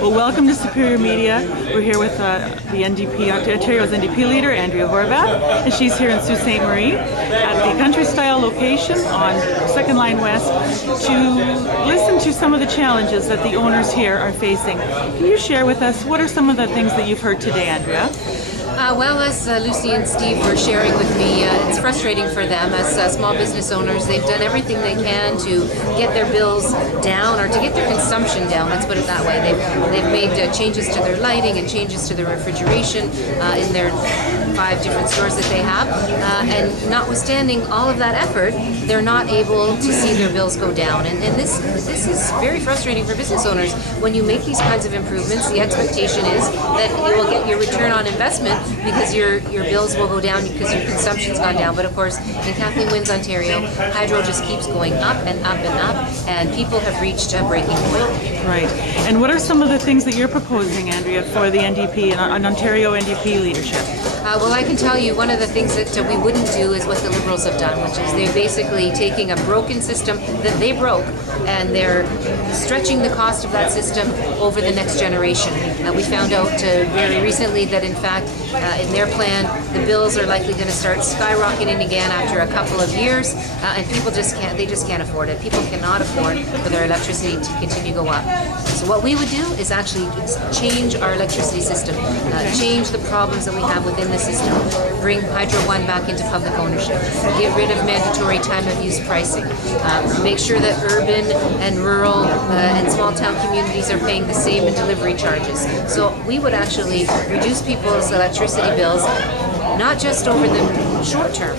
Well, welcome to Superior Media. We're here with the NDP, Ontario's NDP leader, Andrea Horwath, and she's here in Sault Ste. Marie at the country style location on Second Line West to listen to some of the challenges that the owners here are facing. Can you share with us what are some of the things that you've heard today, Andrea? Well, as Lucy and Steve were sharing with me, it's frustrating for them as small business owners. They've done everything they can to get their bills down or to get their consumption down, let's put it that way. They've made changes to their lighting and changes to their refrigeration in their 5 different stores that they have. And notwithstanding all of that effort, they're not able to see their bills go down. And this is very frustrating for business owners. When you make these kinds of improvements, the expectation is that you will get your return on investment because your bills will go down because your consumption's gone down. But of course, in Kathleen Wynne's Ontario, hydro just keeps going up and up and up, and people have reached a breaking point. Right. And what are some of the things that you're proposing, Andrea, for the NDP and Ontario NDP leadership? Well, I can tell you one of the things that we wouldn't do is what the Liberals have done, which is they're basically taking a broken system that they broke and they're stretching the cost of that system over the next generation. We found out very recently that in fact in their plan the bills are likely going to start skyrocketing again after a couple of years, and people just can't afford it. People cannot afford for their electricity to continue to go up. So what we would do is actually change our electricity system, change the problems that we have within the system, bring Hydro One back into public ownership, get rid of mandatory time of use pricing, make sure that urban and rural and small town communities are paying the same in delivery charges. So we would actually reduce people's electricity bills, not just over the short term,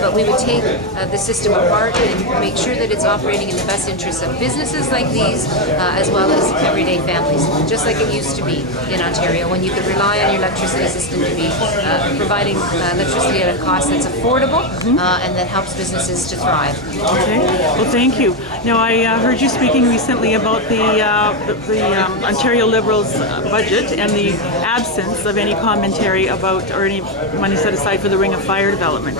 but we would take the system apart and make sure that it's operating in the best interests of businesses like these, as well as everyday families, just like it used to be in Ontario, when you could rely on your electricity system to be providing electricity at a cost that's affordable and that helps businesses to thrive. Okay. Well, thank you. Now, I heard you speaking recently about the Ontario Liberals' budget and the absence of any commentary about or any money set aside for the Ring of Fire development.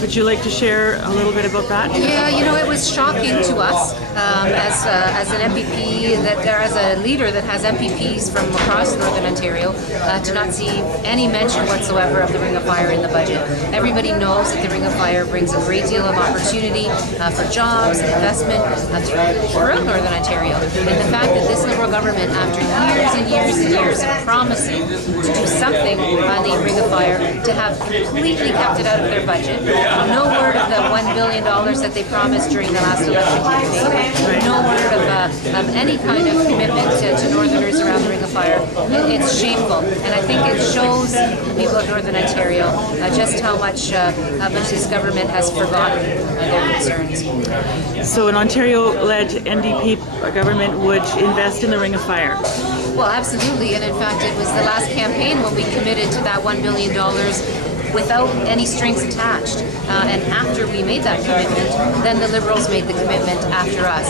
Would you like to share a little bit about that? Yeah, it was shocking to us as an MPP, as a leader that has MPPs from across Northern Ontario, to not see any mention whatsoever of the Ring of Fire in the budget. Everybody knows that the Ring of Fire brings a great deal of opportunity for jobs and investment throughout Northern Ontario. And the fact that this Liberal government, after years and years and years of promising to do something on the Ring of Fire, to have completely kept it out of their budget. No word of the $1 billion that they promised during the last election campaign. No word of any kind of commitment to Northerners around the Ring of Fire. It's shameful, and I think it shows the people of Northern Ontario just how much this government has forgotten their concerns. So an Ontario-led NDP government would invest in the Ring of Fire? Well, absolutely, and in fact it was the last campaign when we committed to that $1 billion without any strings attached. And after we made that commitment, then the Liberals made the commitment after us.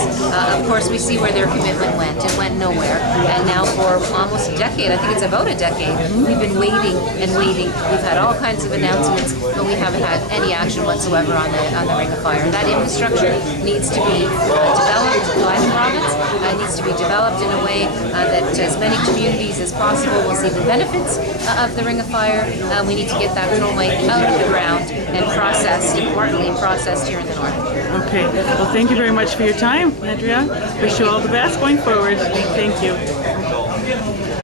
Of course, we see where their commitment went. It went nowhere. And now for almost a decade, I think it's about a decade, we've been waiting and waiting. We've had all kinds of announcements, but we haven't had any action whatsoever on the Ring of Fire. That infrastructure needs to be developed by the province. It needs to be developed in a way that as many communities as possible will see the benefits of the Ring of Fire. We need to get that control out of the ground and processed, importantly processed here in the north. Okay. Well, thank you very much for your time, Andrea. Wish you all the best going forward. Thank you.